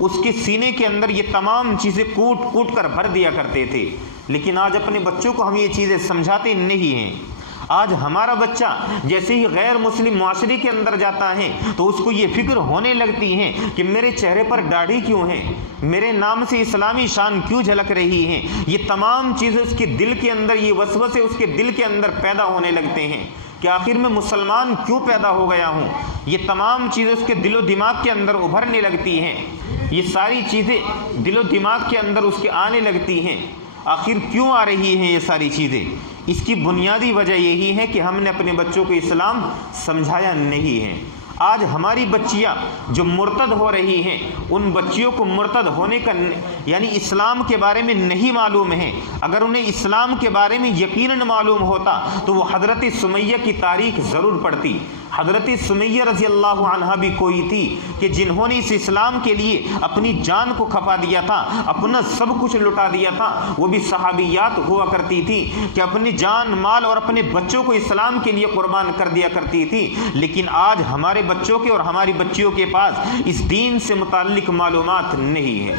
اس کے سینے کے اندر یہ تمام چیزیں کوٹ کوٹ کر بھر دیا کرتے تھے، لیکن آج اپنے بچوں کو ہم یہ چیزیں سمجھاتے نہیں ہیں۔ آج ہمارا بچہ جیسے ہی غیر مسلم معاشرے کے اندر جاتا ہے تو اس کو یہ فکر ہونے لگتی ہے کہ میرے چہرے پر داڑھی کیوں ہے، میرے نام سے اسلامی شان کیوں جھلک رہی ہے۔ یہ تمام چیزیں اس کے دل کے اندر، یہ وسوسے اس کے دل کے اندر پیدا ہونے لگتے ہیں کہ آخر میں مسلمان کیوں پیدا ہو گیا ہوں۔ یہ تمام چیزیں اس کے دل و دماغ کے اندر ابھرنے لگتی ہیں، یہ ساری چیزیں دل و دماغ کے اندر اس کے آنے لگتی ہیں۔ آخر کیوں آ رہی ہیں یہ ساری چیزیں؟ اس کی بنیادی وجہ یہی ہے کہ ہم نے اپنے بچوں کو اسلام سمجھایا نہیں ہے۔ آج ہماری بچیاں جو مرتد ہو رہی ہیں، ان بچیوں کو مرتد ہونے کا یعنی اسلام کے بارے میں نہیں معلوم ہے۔ اگر انہیں اسلام کے بارے میں یقیناً معلوم ہوتا تو وہ حضرت سمیہ کی تاریخ ضرور پڑھتی۔ حضرت سمیہ رضی اللہ عنہا بھی کوئی تھی کہ جنہوں نے اس اسلام کے لیے اپنی جان کو کھپا دیا تھا، اپنا سب کچھ لٹا دیا تھا۔ وہ بھی صحابیات ہوا کرتی تھی کہ اپنی جان مال اور اپنے بچوں کو اسلام کے لیے قربان کر دیا کرتی تھی۔ لیکن آج ہمارے بچوں کے اور ہماری بچیوں کے پاس اس دین سے متعلق معلومات نہیں ہے،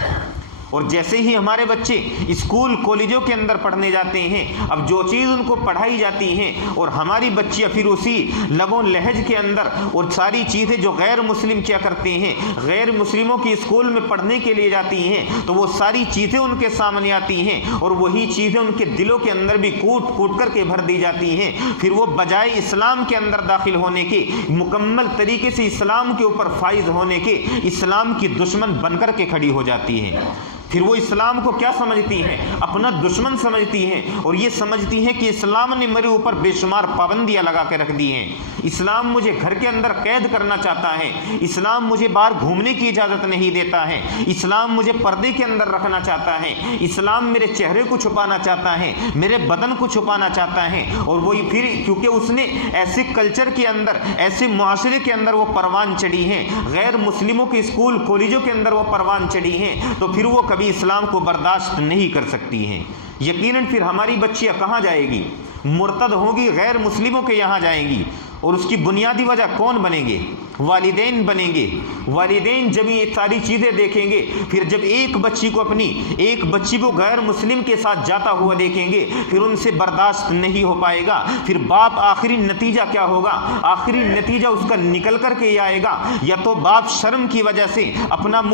اور جیسے ہی ہمارے بچے اسکول کالجوں کے اندر پڑھنے جاتے ہیں، اب جو چیز ان کو پڑھائی جاتی ہیں اور ہماری بچیاں پھر اسی لب و لہج کے اندر اور ساری چیزیں جو غیر مسلم کیا کرتے ہیں، غیر مسلموں کی اسکول میں پڑھنے کے لیے جاتی ہیں، تو وہ ساری چیزیں ان کے سامنے آتی ہیں اور وہی چیزیں ان کے دلوں کے اندر بھی کوٹ کوٹ کر کے بھر دی جاتی ہیں۔ پھر وہ بجائے اسلام کے اندر داخل ہونے کے، مکمل طریقے سے اسلام کے اوپر فائز ہونے کے، اسلام کی دشمن بن کر کے کھڑی ہو جاتی ہیں۔ پھر وہ اسلام کو کیا سمجھتی ہیں؟ اپنا دشمن سمجھتی ہیں، اور یہ سمجھتی ہیں کہ اسلام نے میرے اوپر بے شمار پابندیاں لگا کے رکھ دی ہیں۔ اسلام مجھے گھر کے اندر قید کرنا چاہتا ہے، اسلام مجھے باہر گھومنے کی اجازت نہیں دیتا ہے، اسلام مجھے پردے کے اندر رکھنا چاہتا ہے، اسلام میرے چہرے کو چھپانا چاہتا ہے، میرے بدن کو چھپانا چاہتا ہے۔ اور وہی پھر کیونکہ اس نے ایسے کلچر کے اندر، ایسے معاشرے کے اندر وہ پروان چڑھی ہیں، غیر مسلموں کے اسکول کالجوں کے اندر وہ پروان چڑھی ہیں، تو پھر وہ کبھی اسلام کو برداشت نہیں کر سکتی ہیں۔ یقیناً پھر ہماری بچیاں کہاں جائے گی؟ مرتد ہوگی، غیر مسلموں کے یہاں جائیں گی، اور اس کی بنیادی وجہ کون بنیں گے؟ والدین بنیں گے۔ والدین جب یہ ساری چیزیں دیکھیں گے، پھر جب ایک بچی کو غیر مسلم کے ساتھ جاتا ہوا دیکھیں گے، پھر ان سے برداشت نہیں ہو پائے گا۔ پھر باپ آخری نتیجہ کیا ہوگا؟ آخری نتیجہ اس کا نکل کر کے یہ آئے گا، یا تو باپ شرم کی وجہ سے اپنا منہ